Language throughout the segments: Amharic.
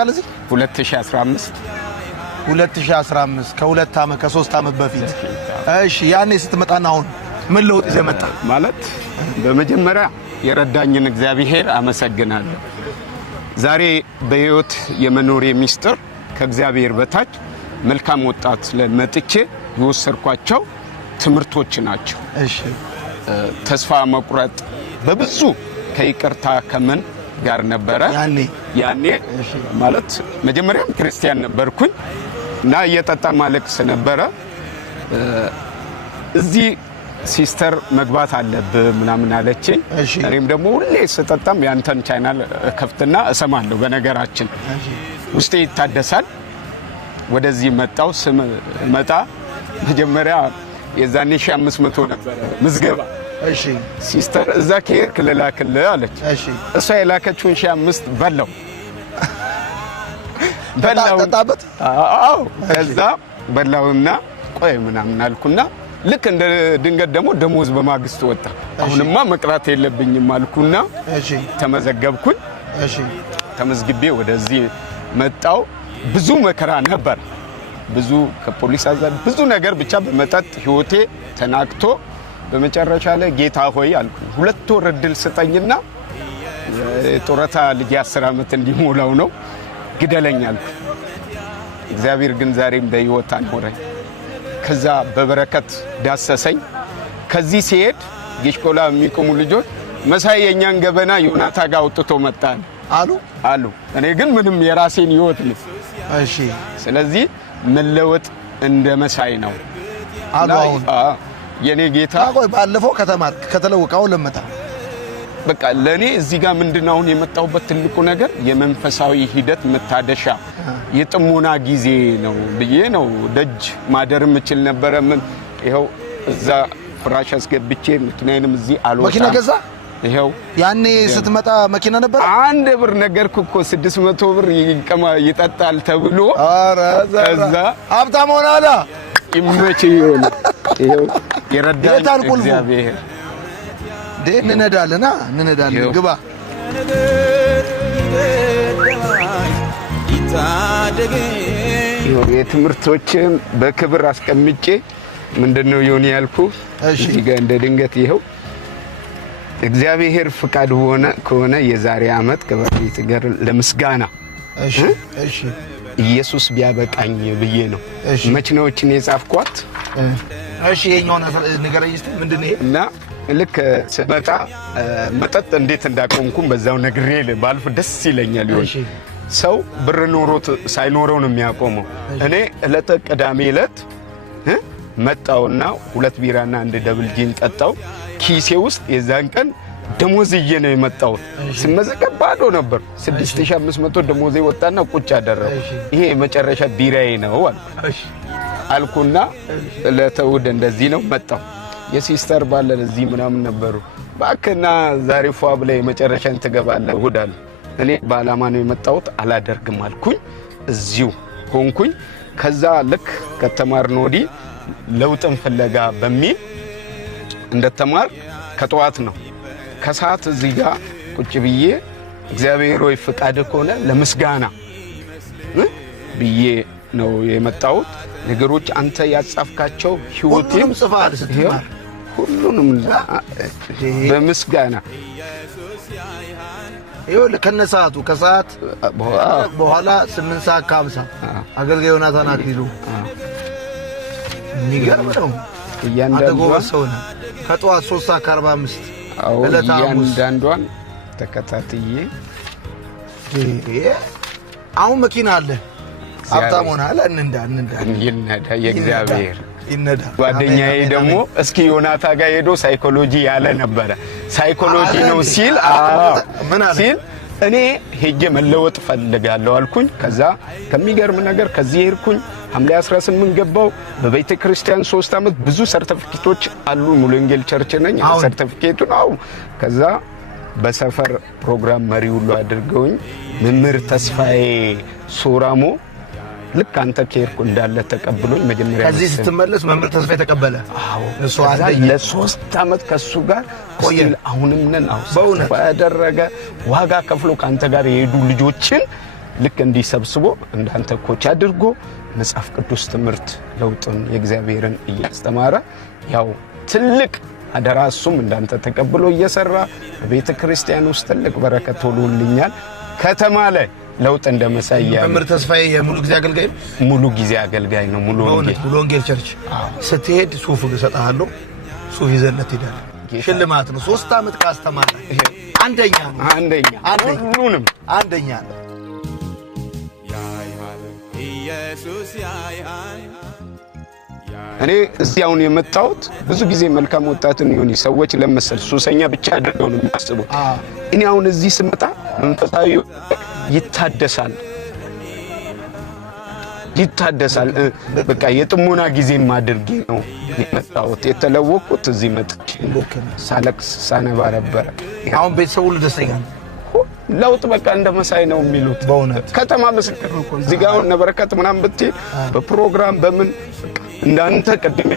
2015 ከሁለት ዓመት ከ3 ዓመት በፊት እሺ ያኔ ስትመጣና አሁን ምን ለውጥ ይዘህ መጣ ማለት በመጀመሪያ የረዳኝን እግዚአብሔር አመሰግናለሁ ዛሬ በህይወት የመኖር ሚስጥር ከእግዚአብሔር በታች መልካም ወጣት ለመጥቼ ይወሰርኳቸው ትምርቶች ናቸው እሺ ተስፋ መቁረጥ በብዙ ከይቅርታ ከምን ጋር ነበረ ያኔ ማለት መጀመሪያ ክርስቲያን ነበርኩኝ እና እየጠጣ ማለቅስ ነበረ እዚህ ሲስተር መግባት አለብህ ምናምን አለችኝ እኔም ደግሞ ሁሌ ስጠጣም ያንተን ቻናል ከፍትና እሰማለሁ በነገራችን ውስጤ ይታደሳል ወደዚህ መጣው መጣ መጀመሪያ የዛኔ 500 ነበር ምዝገባ እሺ ሲስተር እዛ ከሄድክ ልላክልህ አለች እሺ እሷ የላከችውን 500 በላው ተጣጣበት አዎ ከዛ በላውና ቆይ ምናምን አልኩና ልክ እንደ ድንገት ደግሞ ደሞዝ በማግስት ወጣ አሁንማ መቅራት የለብኝም አልኩና እሺ ተመዘገብኩኝ እሺ ተመዝግቤ ወደዚህ መጣው ብዙ መከራ ነበር ብዙ ከፖሊስ አዛዥ ብዙ ነገር ብቻ በመጣጥ ህይወቴ ተናክቶ በመጨረሻ ላይ ጌታ ሆይ አልኩ 2 ወር እድል ስጠኝና ጦረታ ልጅ 10 ዓመት እንዲሞላው ነው ግደለኝ አልኩ እግዚአብሔር ግን ዛሬም በህይወት አኖረኝ ከዛ በበረከት ዳሰሰኝ ከዚህ ሲሄድ ጊሽኮላ የሚቆሙ ልጆች መሳይ የኛን ገበና ዮናታ ጋር አውጥቶ መጣን አሉ እኔ ግን ምንም የራሴን ህይወት ነው እሺ ስለዚህ መለወጥ እንደ መሳይ ነው አሉ አሁን የኔ ጌታ ቆይ ባለፈው ከተማርክ ከተለወቀው ለመጣ በቃ ለኔ እዚህ ጋር ምንድነው አሁን የመጣውበት ትልቁ ነገር የመንፈሳዊ ሂደት መታደሻ የጥሞና ጊዜ ነው ብዬ ነው ደጅ ማደርም እችል ነበር ምን ይሄው እዛ ፍራሽ አስገብቼ መኪናዬንም እዚህ አልወጣ መኪና ገዛ ይሄው ያኔ ስትመጣ መኪና ነበር 1 ብር ነገርኩ እኮ 600 ብር ይጠጣል ተብሎ አረ እዛ ሀብታም ሆናላ ይመች ይሆን ይሄው የረዳኝ እግዚአብሔር እንነዳለን ግባ የትምርቶችን በክብር አስቀምጬ ምንድነው ይሆን ያልኩ እዚህ ጋር እንደ ድንገት ይሄው እግዚአብሔር ፍቃድ ከሆነ የዛሬ አመት ከበፊት ጋር ለምስጋና እሺ ኢየሱስ ቢያበቃኝ ብዬ ነው መችናዎችን የጻፍኳት እሺ የኛው ነገረኝ እስቲ ምንድነው እና ልክ ስመጣ መጠጥ እንዴት እንዳቆምኩም በዛው ነግሬ ባልፍ ደስ ይለኛል ይሆን ሰው ብር ኖሮት ሳይኖረው ነው የሚያቆመው እኔ እለተ ቅዳሜ ዕለት መጣውና 2 ቢራና 1 ደብል ጂን ጠጣው ኪሴ ውስጥ የዛን ቀን ደሞዝዬ ነው የመጣው ስመዘገብ ባዶ ነበር 6500 ደሞዜ ወጣና ቁጭ አደረው ይሄ የመጨረሻ ቢራዬ ነው አልኩና ለተውድ እንደዚህ ነው መጣው የሲስተር ባለ እዚህ ምናምን ነበሩ ባከና ዛሬ ፏ ብለ የመጨረሻን ተገባለ ሁዳል እኔ ባላማ ነው የመጣሁት አላደርግም አልኩኝ እዚሁ ሆንኩኝ ከዛ ልክ ከተማር ኖዲ ለውጥን ፍለጋ በሚል እንደተማር ከጧት ነው ከሰዓት እዚህ ጋር ቁጭ ብዬ እግዚአብሔር ሆይ ፍቃድ ከሆነ ለምስጋና ብዬ ነው የመጣሁት ነገሮች አንተ ያጻፍካቸው ህይወቴም ጽፋል ስትማር ሁሉንም በምስጋና ይሁን ከነሳቱ ከሰዓት በኋላ 8 ሰዓት ከ50 አገልጋይ ዮናታን አክሊሉ የሚገርም ነው እያንዳንዱ ሰው ነው ከጧት 3 ሰዓት ከ45 እያንዳንዷን ተከታትዬ አሁን መኪና አለ ሀብታም ሆናል ይነዳ የእግዚአብሔር ይነዳ ጓደኛዬ ደግሞ እስኪ ዮናታ ጋር ሄዶ ሳይኮሎጂ ያለ ነበር ሳይኮሎጂ ነው ሲል እኔ ሄጄ መለወጥ ፈልጋለሁ አልኩኝ ከዛ ከሚገርም ነገር ከዚህ ሄድኩኝ ሐምሌ 18 ገባው በቤተ ክርስቲያን 3 አመት ብዙ ሰርቲፊኬቶች አሉ ሙሉ ወንጌል ቸርች ነኝ ሰርቲፊኬቱ ነው ከዛ በሰፈር ፕሮግራም መሪ ሁሉ አድርገውኝ መምህር ተስፋዬ ሶራሞ ልክ አንተ ከርኩ እንዳለ ተቀብሎኝ መጀመሪያ ከዚህ ስትመለስ መምህር ተስፋዬ ተቀበለ እሱ አለኝ ለ3 አመት ከሱ ጋር ቆይል አሁንም ነን በእውነት ያደረገ ዋጋ ከፍሎ ካንተ ጋር የሄዱ ልጆችን ልክ እንዲሰብስቦ እንዳንተ ኮች አድርጎ መጽሐፍ ቅዱስ ትምህርት ለውጥን የእግዚአብሔርን እያስተማረ ያው ትልቅ አደራ እሱም እንዳንተ ተቀብሎ እየሰራ በቤተ ክርስቲያን ውስጥ ትልቅ በረከት ሆኖልኛል። ከተማ ላይ ለውጥ እንደመሳያ መምህር ተስፋዬ የሙሉ ጊዜ አገልጋይ ሙሉ ጊዜ አገልጋይ ነው። ሙሉ ወንጌል ቸርች ስትሄድ ሱፍ እሰጥሃለሁ፣ ሱፍ ይዘለት ትሄዳለህ። ሽልማት ነው። 3 ዓመት ካስተማረ አንደኛ ነው። ሁሉንም አንደኛ ነው። ኢየሱስ እኔ እዚህ አሁን የመጣሁት ብዙ ጊዜ መልካም ወጣትን ይሁን ሰዎች ለመሰል ሱሰኛ ብቻ አድርገው ነው የሚያስቡት። እኔ አሁን እዚህ ስመጣ መንፈሳዊ ይታደሳል። በቃ የጥሞና ጊዜም አድርጌ ነው የመጣሁት። የተለወቅኩት እዚህ መጥቼ ሳለቅስ ሳነባ ነበረ። አሁን ቤተሰቡ ደስተኛ ነው። ለውጥ በቃ እንደመሳይ ነው የሚሉት። በእውነት ከተማ ምስክር ነው። እዚህ ጋር ነበረከት ምናምን ብትይ በፕሮግራም በምን እንዳንተ ቅድም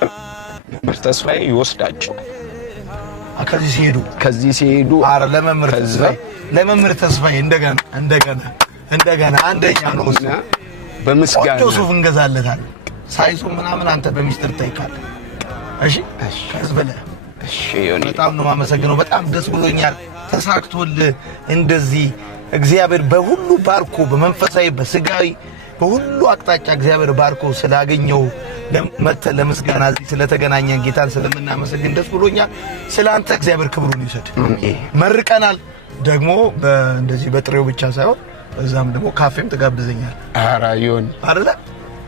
መምህር ተስፋዬ ይወስዳቸው ከዚህ ሲሄዱ አረ ለመምህር ተስፋዬ እንደገና አንደኛ ነው። በምስጋና ሱፍ እንገዛለታለን። ሳይሱ ምናምን አንተ በሚስጥር ጠይቃለህ። እሺ ከዝበለ በጣም ነው የማመሰግነው። በጣም ደስ ብሎኛል። ተሳክቶልህ እንደዚህ እግዚአብሔር በሁሉ ባርኮ በመንፈሳዊ በስጋዊ በሁሉ አቅጣጫ እግዚአብሔር ባርኮ ስላገኘው ለምስጋና እዚህ ስለተገናኘን ጌታን ስለምናመሰግን ደስ ብሎኛል። ስላንተ እግዚአብሔር ክብሩን ይውሰድ። መርቀናል ደግሞ እንደዚህ በጥሬው ብቻ ሳይሆን በዛም ደግሞ ካፌም ተጋብዘኛል። ኧረ ይሁን አይደለ?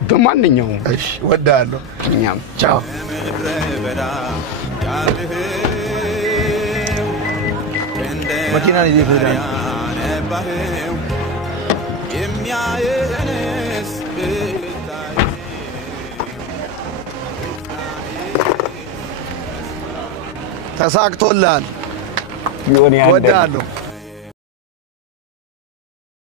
በማንኛውም እሺ፣ ወዳለሁ። እኛም ቻው። መኪና ይዘህ ተሳክቶልሃል። ይሁን ያንተ ወዳለሁ።